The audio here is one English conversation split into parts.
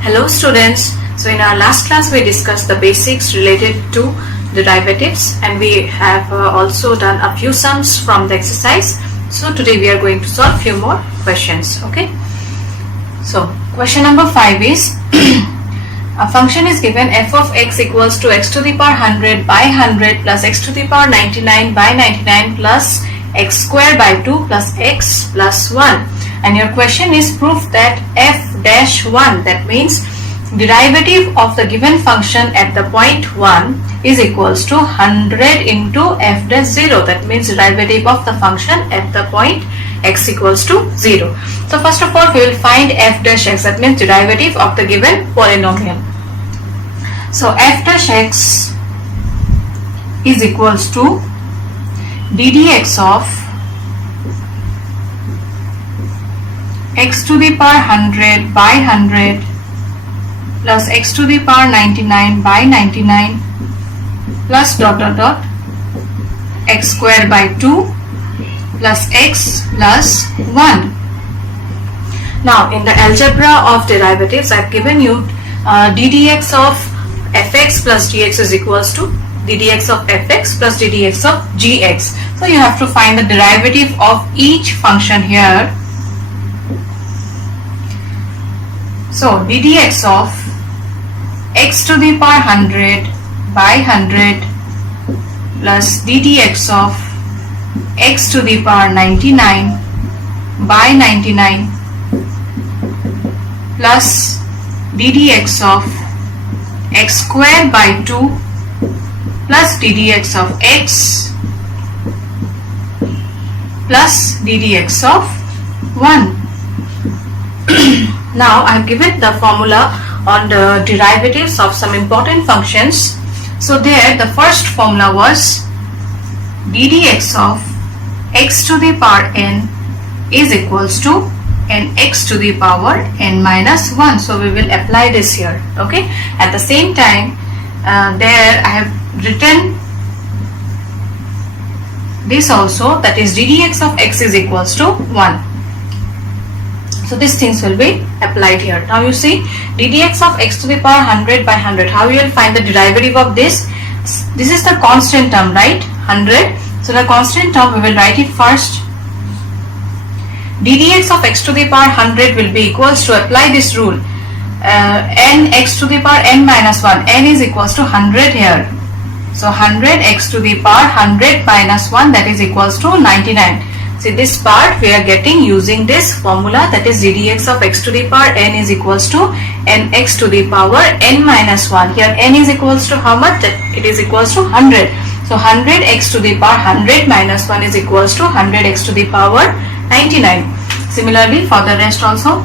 Hello students, so in our last class we discussed the basics related to derivatives and we have also done a few sums from the exercise. So today we are going to solve few more questions. Okay, so question number 5 is a function is given f of x equals to x to the power 100 by 100 plus x to the power 99 by 99 plus x square by 2 plus x plus 1, and your question is proof that f dash 1, that means derivative of the given function at the point 1 is equals to 100 into f dash 0, that means derivative of the function at the point x equals to 0. So first of all we will find f dash x, that means derivative of the given polynomial. So f dash x is equals to ddx of x to the power 100 by 100 plus x to the power 99 by 99 plus dot dot dot x square by 2 plus x plus 1. Now in the algebra of derivatives I have given you ddx of fx plus gx is equals to ddx of fx plus ddx of gx. So you have to find the derivative of each function here. So ddx of x to the power 100 by 100 plus ddx of x to the power 99 by 99 plus ddx of x square by 2 plus ddx of x plus ddx of 1. Now I have given the formula on the derivatives of some important functions. So there the first formula was ddx of x to the power n is equals to nx to the power n minus 1. So we will apply this here. Okay. At the same time there I have written this also, that is ddx of x is equals to 1. So these things will be applied here. Now you see ddx of x to the power 100 by 100. How you will find the derivative of this? This is the constant term, right? 100. So the constant term we will write it first. ddx of x to the power 100 will be equals to, apply this rule, n x to the power n minus 1. N is equals to 100 here. So 100 x to the power 100 minus 1, that is equals to 99. See this part we are getting using this formula, that is ddx of x to the power n is equals to nx to the power n minus 1. Here n is equals to how much? It is equals to 100. So 100 x to the power 100 minus 1 is equals to 100 x to the power 99. Similarly for the rest also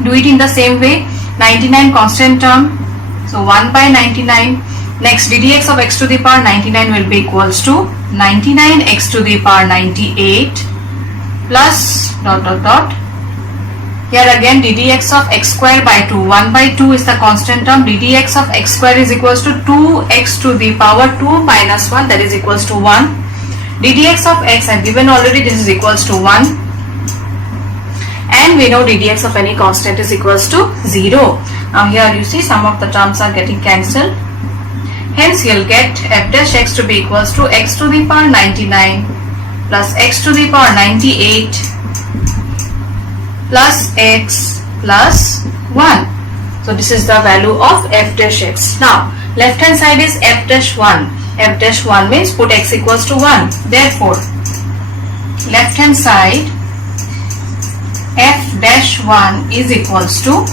do it in the same way. 99 constant term, so 1 by 99. Next ddx of x to the power 99 will be equals to 99 x to the power 98 plus dot dot dot. Here again ddx of x square by 2. 1 by 2 is the constant term. ddx of x square is equals to 2x to the power 2 minus 1, that is equals to 1. ddx of x I have given already, this is equals to 1. And we know ddx of any constant is equals to 0. Now here you see some of the terms are getting cancelled. Hence you will get f dash x to be equals to x to the power 99 plus x to the power 98 plus x plus 1. So this is the value of f dash x. Now left hand side is f dash 1. F dash 1 means put x equals to 1. Therefore left hand side f dash 1 is equals to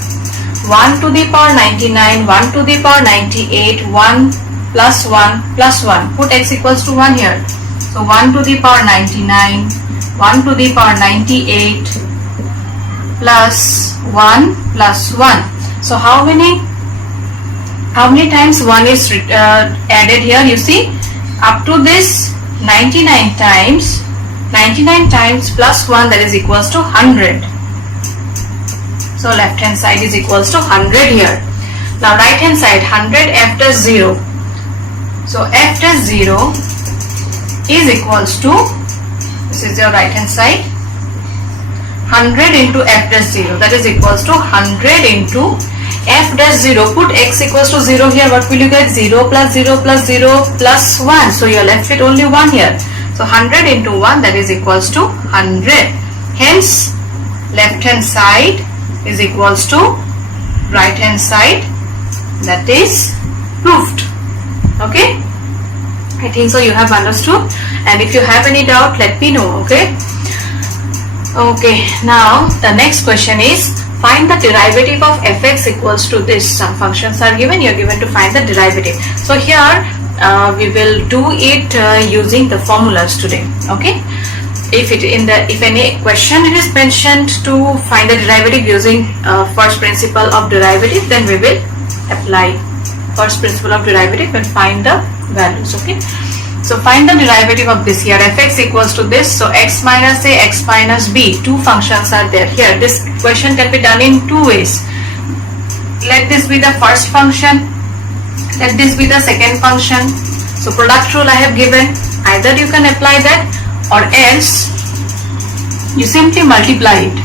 1 to the power 99, 1 to the power 98, 1 plus 1 plus 1. Put x equals to 1 here. So 1 to the power 99, 1 to the power 98 plus 1 plus 1. So how many times 1 is added here? You see up to this 99 times plus 1, that is equals to 100. So left hand side is equals to 100 here. Now right hand side 100 f dash 0. So f dash 0 is equals to, this is your right hand side, 100 into f dash 0, that is equals to 100 into f dash 0, put x equals to 0 here, what will you get? 0 plus 0 plus 0 plus 1. So you are left with only 1 here. So 100 into 1, that is equals to 100. Hence left hand side is equals to right hand side. That is proved. Okay, I think so you have understood, and if you have any doubt, let me know. Okay, now the next question is, find the derivative of fx equals to this. Some functions are given, you are given to find the derivative. So here we will do it using the formulas today. Okay, if any question it is mentioned to find the derivative using first principle of derivative, then we will apply first principle of derivative and find the values. Okay, so find the derivative of this here, fx equals to this. So x minus a, x minus b, two functions are there here. This question can be done in two ways. Let this be the first function, let this be the second function. So product rule I have given, either you can apply that or else you simply multiply it.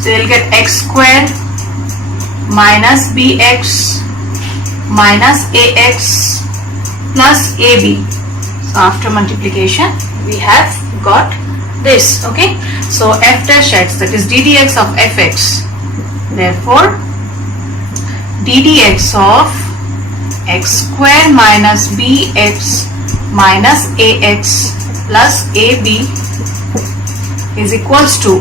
So you will get x square minus bx minus ax plus ab. So after multiplication we have got this. Okay, so f dash x, that is ddx of fx, therefore ddx of x square minus bx minus ax plus ab is equals to,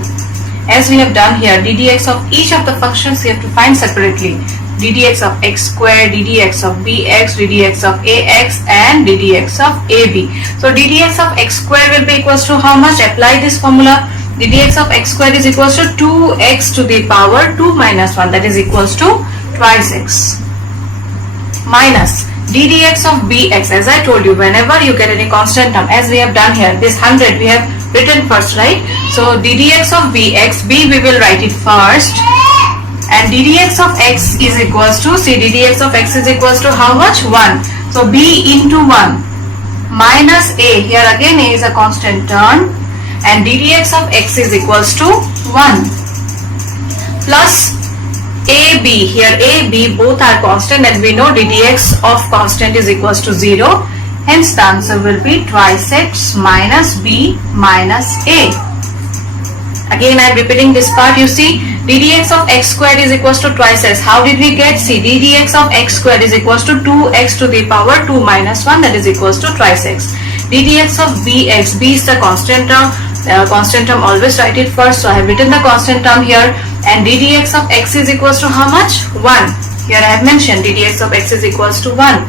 as we have done here, ddx of each of the functions we have to find separately. ddx of x square, ddx of bx, ddx of ax and ddx of ab. So ddx of x square will be equals to how much? Apply this formula. ddx of x square is equals to 2x to the power 2 minus 1, that is equals to twice x, minus ddx of bx. As I told you, whenever you get any constant term, as we have done here, this 100 we have written first, right? So ddx of bx, b we will write it first, and ddx of x is equals to, see, ddx of x is equals to how much? 1. So b into 1 minus a, here again a is a constant term, and ddx of x is equals to 1 plus ab, here a, b both are constant, and we know ddx of constant is equals to 0. Hence the answer will be twice x minus b minus a. Again I am repeating this part. You see, ddx of x squared is equals to twice x. How did we get? See, ddx of x squared is equals to 2x to the power 2 minus 1, that is equals to twice x. ddx of bx, b is the constant term. Constant term always write it first, so I have written the constant term here, and ddx of x is equals to how much? 1. Here I have mentioned ddx of x is equals to 1.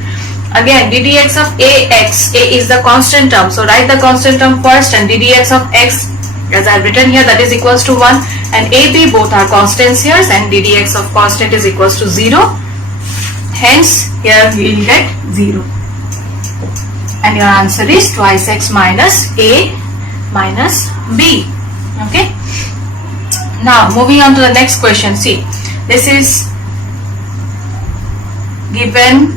Again ddx of ax, a is the constant term, so write the constant term first, and ddx of x, as I have written here, that is equals to 1, and ab both are constants here, and ddx of constant is equals to 0. Hence here we will get 0, and your answer is twice x minus a minus b. Okay, now moving on to the next question. See, this is given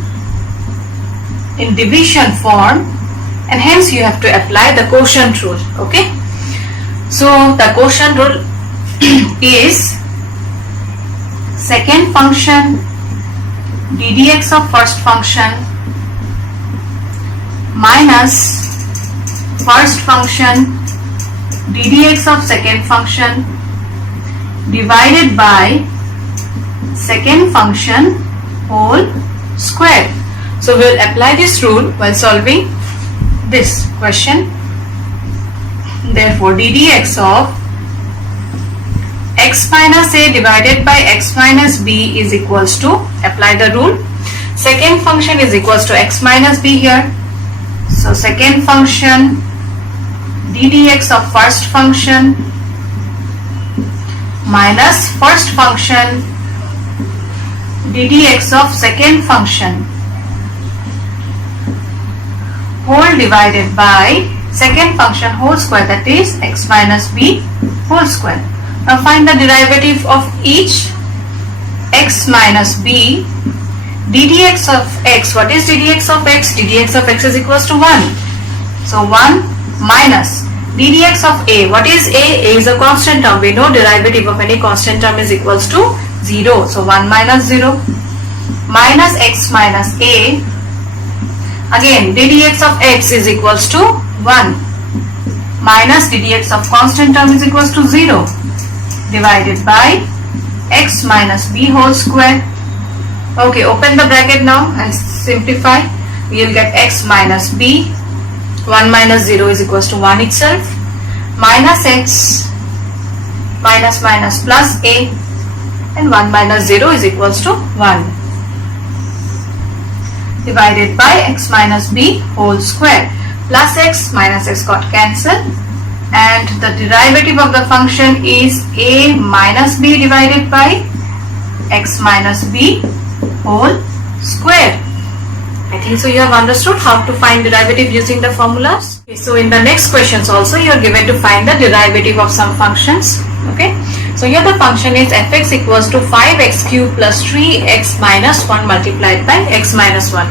in division form, and hence you have to apply the quotient rule. Okay, so the quotient rule is second function ddx of first function minus first function ddx of second function divided by second function whole square. So we will apply this rule while solving this question. Therefore ddx of x minus a divided by x minus b is equals to, apply the rule, second function is equals to x minus b here. So second function ddx of first function minus first function ddx of second function whole divided by second function whole square, that is x minus b whole square. Now find the derivative of each. X minus b, ddx of x, what is ddx of x? ddx of x is equals to 1. So 1 minus ddx of a, what is a? A is a constant term. We know derivative of any constant term is equals to 0. So 1 minus 0 minus x minus a. Again ddx of x is equals to 1 minus ddx of constant term is equals to 0 divided by x minus b whole square. Okay, open the bracket now and simplify. We will get x minus b, 1 minus 0 is equals to 1 itself, minus x minus minus plus a, and 1 minus 0 is equals to 1 divided by x minus b whole square. Plus x minus x got cancelled, and the derivative of the function is a minus b divided by x minus b whole square. I think so you have understood how to find derivative using the formulas. Okay, so in the next questions also you are given to find the derivative of some functions. Okay, so here the function is fx equals to 5x cube plus 3x minus 1 multiplied by x minus 1.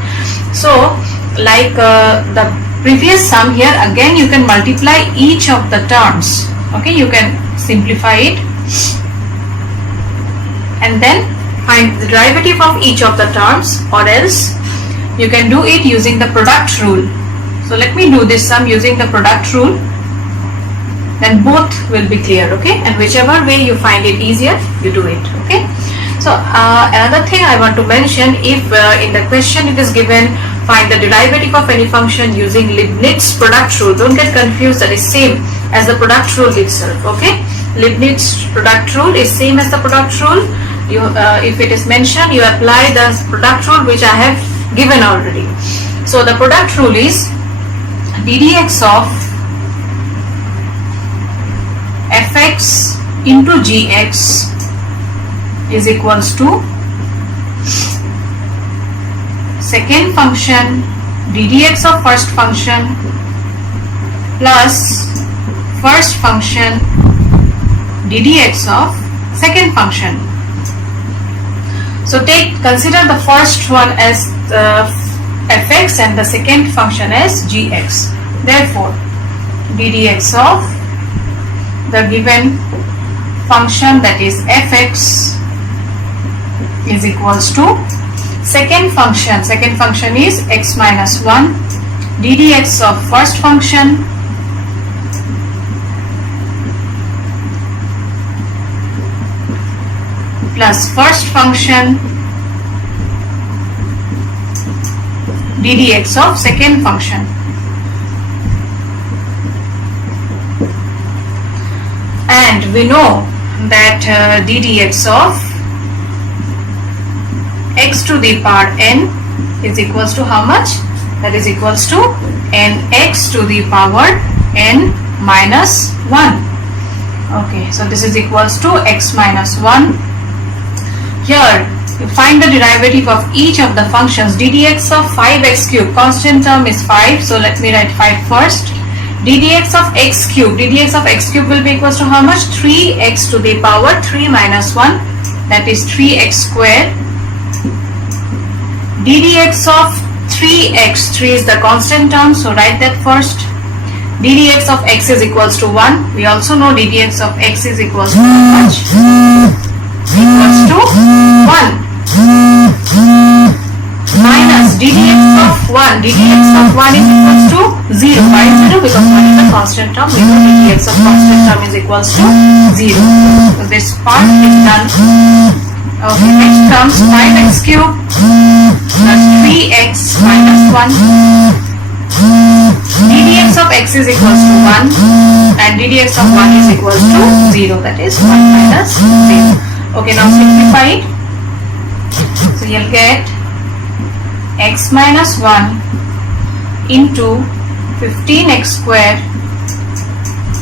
So like the previous sum, here again you can multiply each of the terms. Okay, you can simplify it and then find the derivative of each of the terms, or else you can do it using the product rule. So let me do this sum using the product rule, then both will be clear. Okay, and whichever way you find it easier, you do it. Okay, so another thing I want to mention, if in the question it is given find the derivative of any function using Leibniz product rule, don't get confused, that is same as the product rule itself. Okay, Leibniz product rule is same as the product rule. You if it is mentioned, you apply the product rule which I have given already. So the product rule is ddx of fx into gx is equals to second function ddx of first function plus first function ddx of second function. So consider the first one as fx and the second function as gx. Therefore ddx of the given function, that is fx, is equals to second function is x minus 1, ddx of first function plus first function ddx of second function. And we know that ddx of x to the power n is equals to how much? That is equals to nx to the power n minus 1. Okay, so this is equals to x minus 1. Here you find the derivative of each of the functions. ddx of 5x cube, constant term is 5, so let me write 5 first. ddx of x cube will be equals to how much? 3x to the power 3 minus 1, that is 3x square. ddx of 3x, 3 is the constant term, so write that first. ddx of x is equals to 1. We also know ddx of x is equals to how much? Equals to 1 minus ddx of 1. ddx of 1 is equals to 0. Why 0? Because 1 is a constant term. We know ddx of constant term is equals to 0. So this part is done. Okay, next comes 5x cube plus 3x minus 1. ddx of x is equals to 1 and ddx of 1 is equals to 0, that is 1 minus 0. Okay, now simplify it. So you'll get x minus 1 into 15x square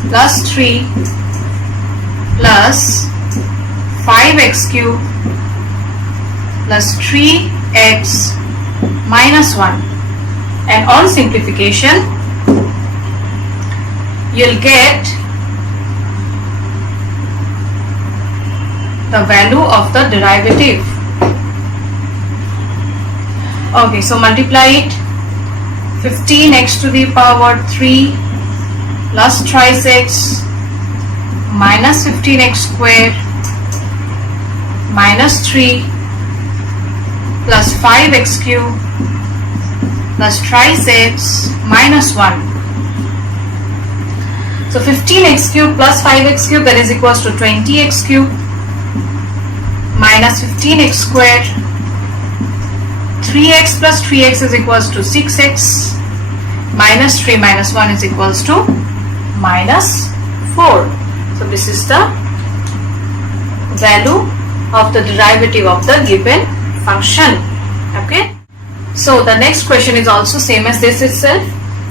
plus 3 plus 5x cube plus 3x minus 1, and on simplification you'll get the value of the derivative. Okay, so multiply it. 15x to the power 3 plus thrice x minus 15x square minus 3 plus 5x cube plus thrice x minus 1. So 15x cube plus 5x cube, that is equals to 20x cube minus 15x squared. 3x plus 3x is equals to 6x minus 3 minus 1 is equals to minus 4. So this is the value of the derivative of the given function. Okay. So the next question is also same as this itself.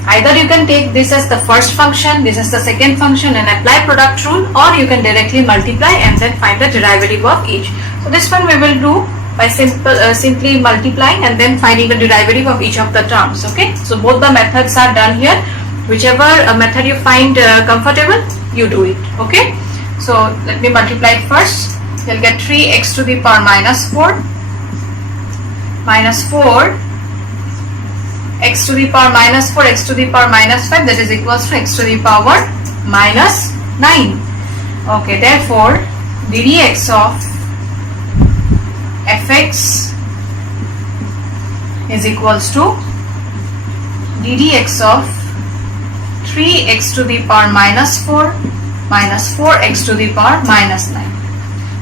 Either you can take this as the first function, this as the second function and apply product rule, or you can directly multiply and then find the derivative of each. So this one we will do by simply multiplying and then finding the derivative of each of the terms. Okay. So both the methods are done here. Whichever method you find comfortable, you do it. Okay. So let me multiply it first. You'll get 3x to the power minus 4 minus 4 x to the power minus 4 x to the power minus 5, that is equals to x to the power minus 9. Okay, therefore ddx of fx is equals to ddx of 3x to the power minus 4 minus 4x to the power minus 9.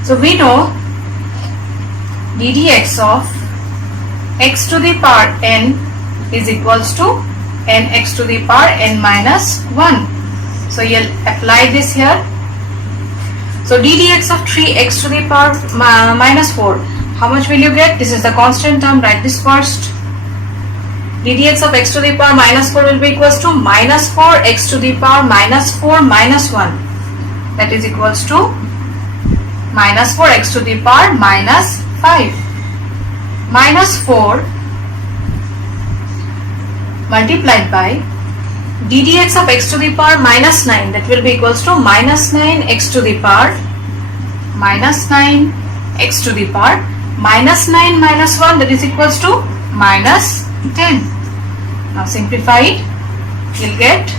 So we know ddx of x to the power n is equals to nx to the power n minus 1. So you'll apply this here. So ddx of 3x to the power minus 4, how much will you get? This is the constant term, write this first. ddx of x to the power minus 4 will be equals to minus 4x to the power minus 4 minus 1, that is equals to minus 4x to the power minus 5 minus 4 multiplied by ddx of x to the power minus 9, that will be equals to minus 9x to the power minus 9x to the power minus 9 minus 1, that is equals to minus 10. Now simplify it, you'll get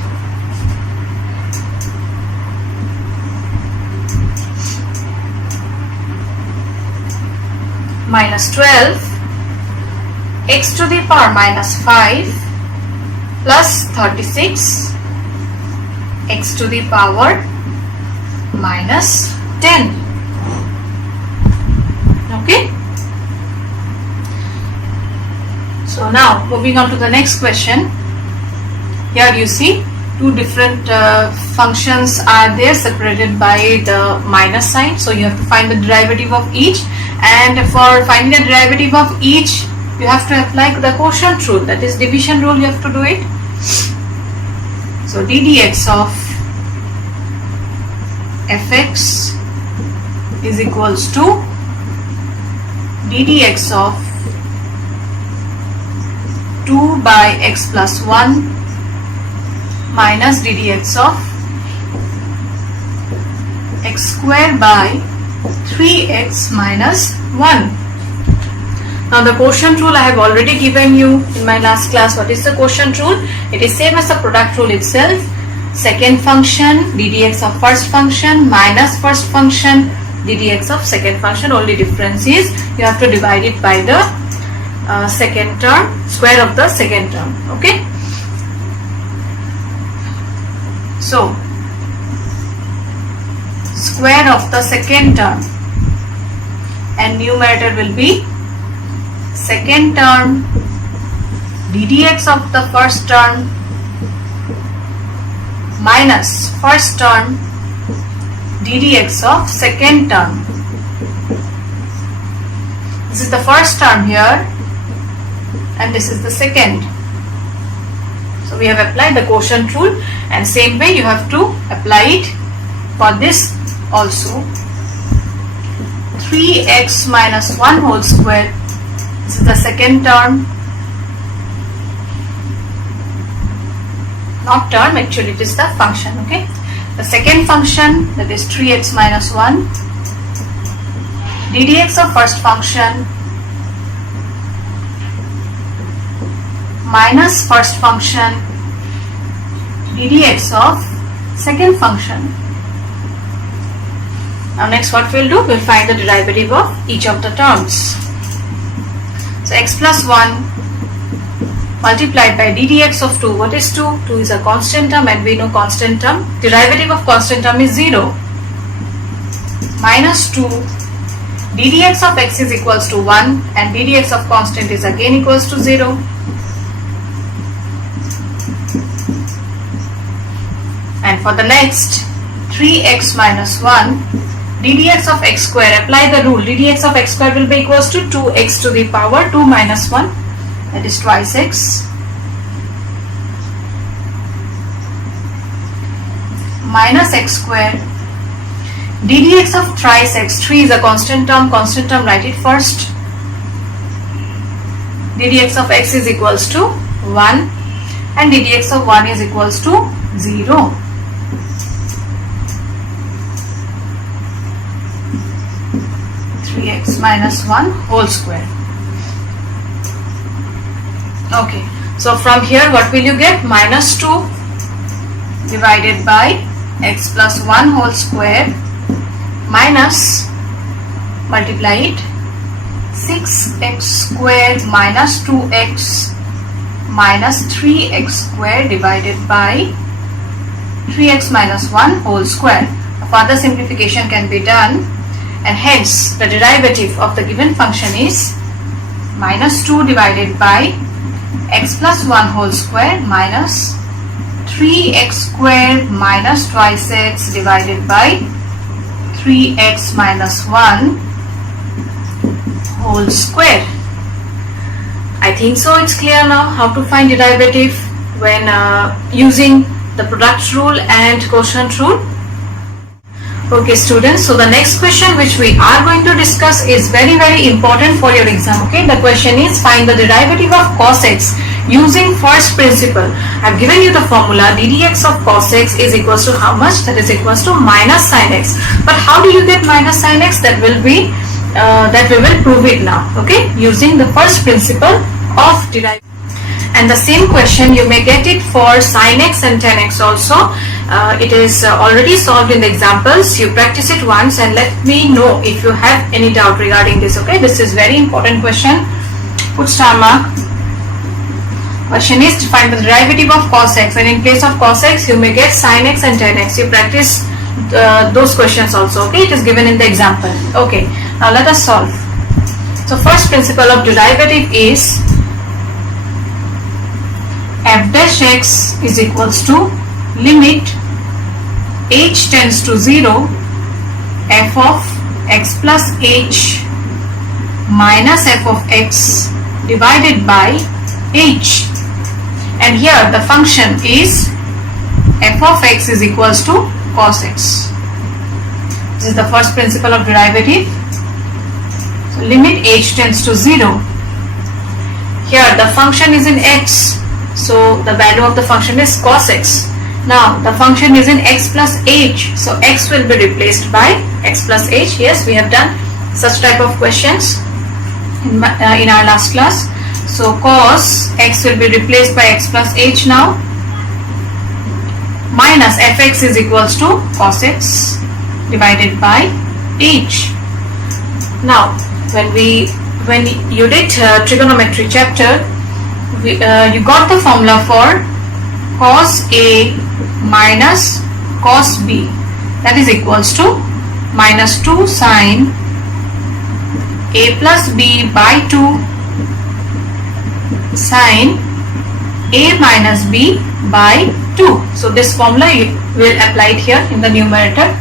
minus 12 x to the power minus 5 plus 36 x to the power minus 10. Okay. So now moving on to the next question. Here you see two different functions are there separated by the minus sign. So you have to find the derivative of each, and for finding the derivative of each you have to apply the quotient rule, that is division rule, you have to do it. So ddx of fx is equals to ddx of 2 by x plus 1 minus ddx of x square by 3x minus 1. Now the quotient rule I have already given you in my last class. What is the quotient rule? It is same as the product rule itself. Second function ddx of first function minus first function ddx of second function. Only difference is you have to divide it by the second term, square of the second term. Okay. So square of the second term and numerator will be second term ddx of the first term minus first term ddx of second term. This is the first term here and this is the second. So we have applied the quotient rule, and same way you have to apply it for this also. 3x minus 1 whole square, this is the second term, not term, actually it is the function. Okay, the second function, that is 3x minus 1 ddx of first function minus first function ddx of second function. Now next what we'll do, we'll find the derivative of each of the terms. So x plus 1 multiplied by ddx of 2. What is 2? 2 is a constant term and we know constant term. Derivative of constant term is 0. Minus 2 ddx of x is equals to 1 and ddx of constant is again equals to 0. And for the next 3x minus 1 ddx of x square, apply the rule, ddx of x square will be equals to 2x to the power 2 minus 1, that is twice x, minus x square ddx of thrice x. 3 is a constant term, write it first. ddx of x is equals to 1 and ddx of 1 is equals to 0. X minus 1 whole square. Okay, so from here what will you get? Minus 2 divided by x plus 1 whole square minus, multiply it, 6x square minus 2x minus 3x square divided by 3x minus 1 whole square. A further simplification can be done, and hence the derivative of the given function is minus 2 divided by x plus 1 whole square minus 3x square minus twice x divided by 3x minus 1 whole square. I think so it's clear now how to find derivative when using the product rule and quotient rule. Okay students, so the next question which we are going to discuss is very important for your exam. Okay, the question is find the derivative of cos x using first principle. I have given you the formula, ddx of cos x is equals to how much? That is equals to minus sin x. But how do you get minus sin x? That will be that we will prove it now. Okay, using the first principle of derivative. And the same question you may get it for sin x and tan x also. It is already solved in the examples. You practice it once and let me know if you have any doubt regarding this. Okay, this is very important question. Put star mark. Question is to find the derivative of cos x, and in place of cos x you may get sin x and tan x. You practice those questions also. Okay, it is given in the example. Okay, now let us solve. So first principle of derivative is f dash x is equals to limit h tends to 0 f of x plus h minus f of x divided by h, and here the function is f of x is equals to cos x. This is the first principle of derivative. So limit h tends to 0. Here the function is in x, so the value of the function is cos x. Now the function is in x plus h, so x will be replaced by x plus h. Yes, we have done such type of questions in our last class. So cos x will be replaced by x plus h now, minus fx is equals to cos x divided by h. Now when you did trigonometry chapter, you got the formula for cos A minus cos B, that is equals to minus 2 sin A plus B by 2 sin A minus B by 2. So this formula you will apply it here in the numerator.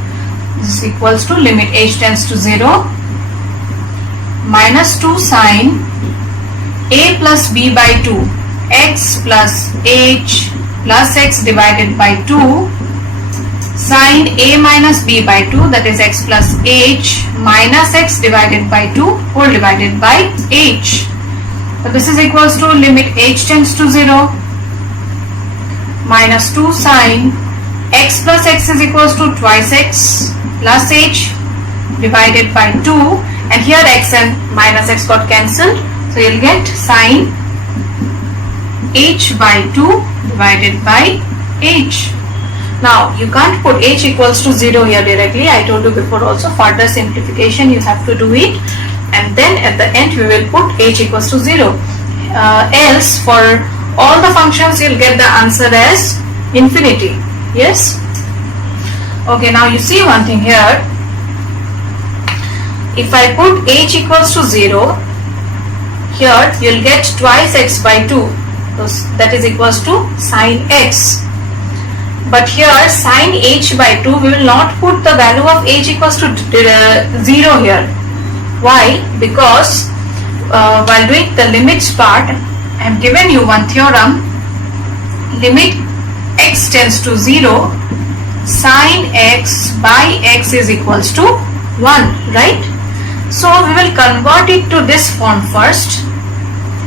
This is equals to limit h tends to 0 minus 2 sin A plus B by 2 x plus h plus x divided by 2 sin A minus B by 2, that is x plus h minus x divided by 2 whole divided by h. So this is equals to limit h tends to 0 minus 2 sin x plus x is equals to twice x plus h divided by 2, and here x and minus x got cancelled, so you'll get sin h by 2 divided by h. Now you can't put h equals to 0 here directly. I told you before also, further simplification you have to do it, and then at the end we will put h equals to 0. Else for all the functions you'll get the answer as infinity. Yes. Okay, now you see one thing here. If I put h equals to 0, here you'll get twice x by 2. So that is equals to sine x. But here sine h by 2, we will not put the value of h equals to 0 here. Why? Because while doing the limits part, I have given you one theorem. Limit x tends to 0, sine x by x is equals to 1, right? So we will convert it to this form first,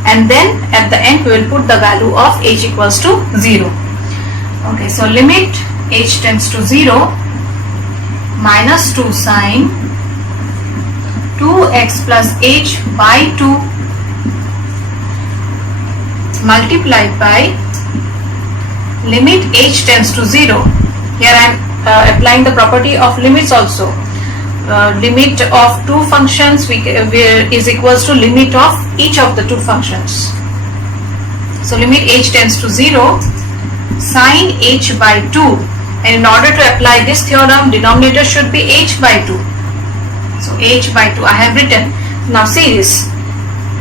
and then at the end we will put the value of h equals to 0. Okay, so limit h tends to 0, minus 2 sine 2x plus h by 2 multiplied by limit h tends to 0. Here I am applying the property of limits also. Limit of two functions is equals to limit of each of the two functions. So limit h tends to 0, sine h by 2, and in order to apply this theorem, denominator should be h by 2. So h by 2 I have written. Now see this,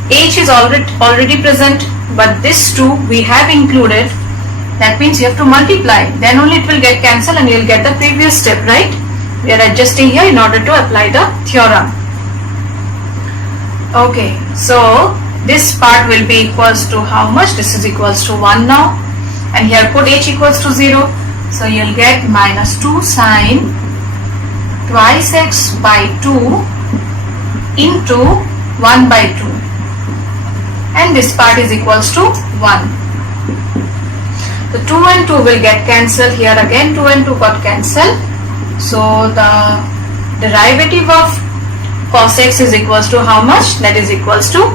h is already present, but this 2 we have included. That means you have to multiply, then only it will get cancelled and you will get the previous step, right? We are adjusting here in order to apply the theorem. Okay, so this part will be equals to how much? This is equals to 1 now, and here put h equals to 0. So you will get minus 2 sine twice x by 2 into 1 by 2, and this part is equals to 1. The 2 and 2 will get cancelled. Here again 2 and 2 got cancelled. So the derivative of cos x is equals to how much? That is equals to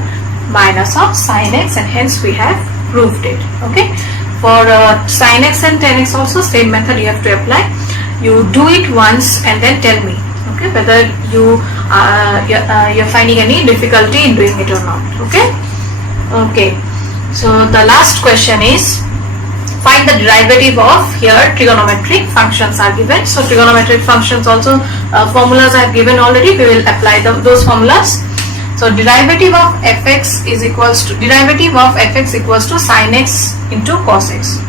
minus of sin x, and hence we have proved it. Okay. For sin x and tan x also same method you have to apply. You do it once and then tell me, okay, whether you're finding any difficulty in doing it or not. Okay. Okay. So the last question is, find the derivative of, here trigonometric functions are given. So trigonometric functions also formulas I have given already. We will apply those formulas. So derivative of fx is equals to sin x into cos x.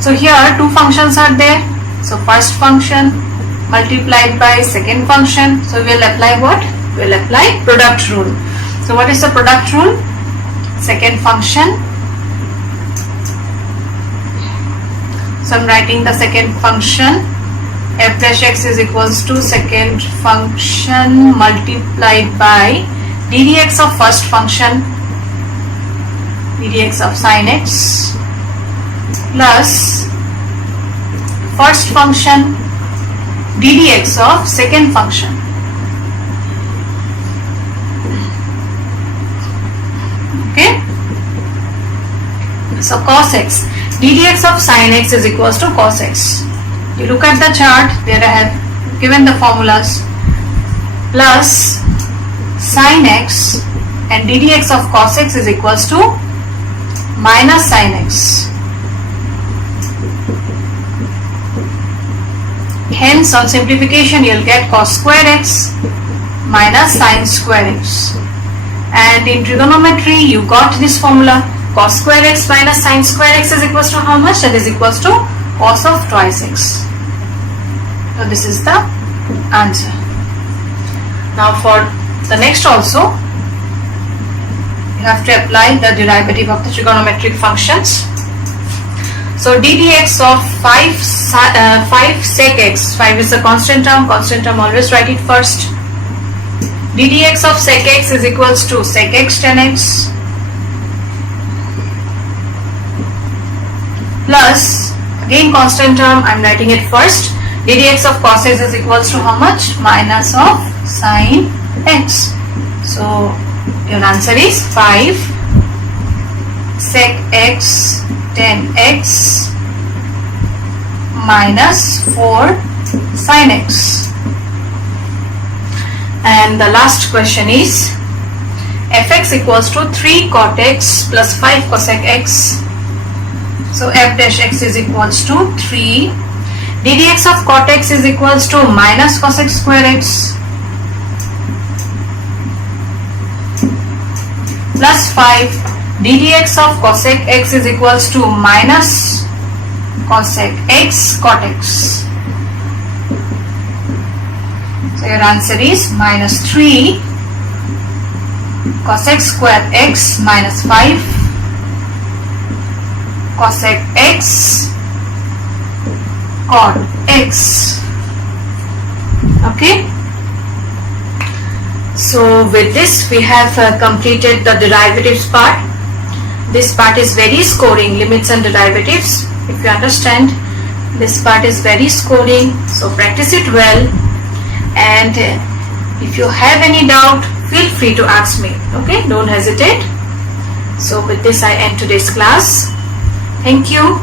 So here two functions are there. So first function multiplied by second function. So we will apply what? We will apply product rule. So what is the product rule? Second function. So I am writing the second function, f dash x is equals to second function multiplied by ddx of first function, ddx of sin x, plus first function ddx of second function. Okay. So cos x, ddx of sin x is equals to cos x. You look at the chart, there I have given the formulas, plus sin x, and ddx of cos x is equals to minus sin x. Hence on simplification you will get cos square x minus sin square x. And in trigonometry you got this formula, cos square x minus sin square x is equals to how much? That is equals to cos of twice x. So this is the answer. Now for the next also, you have to apply the derivative of the trigonometric functions. So ddx of 5 sec x, 5 is the constant term always write it first. ddx of sec x is equals to sec x tan x plus, again constant term, I am writing it first, ddx of cos x is equals to how much? Minus of sin x. So your answer is 5 sec x tan x minus 4 sin x. And the last question is fx equals to 3 cot x plus 5 cosec x. So f dash x is equals to 3. ddx of cot x is equals to minus cosec square x plus 5. ddx of cosec x is equals to minus cosec x cot x. So your answer is minus 3 cosec square x minus 5 cosec x cot x. Okay. So with this we have completed the derivatives part. This part is very scoring, limits and derivatives. If you understand, this part is very scoring. So practice it well. And if you have any doubt, feel free to ask me. Okay, don't hesitate. So with this I end today's class. Thank you.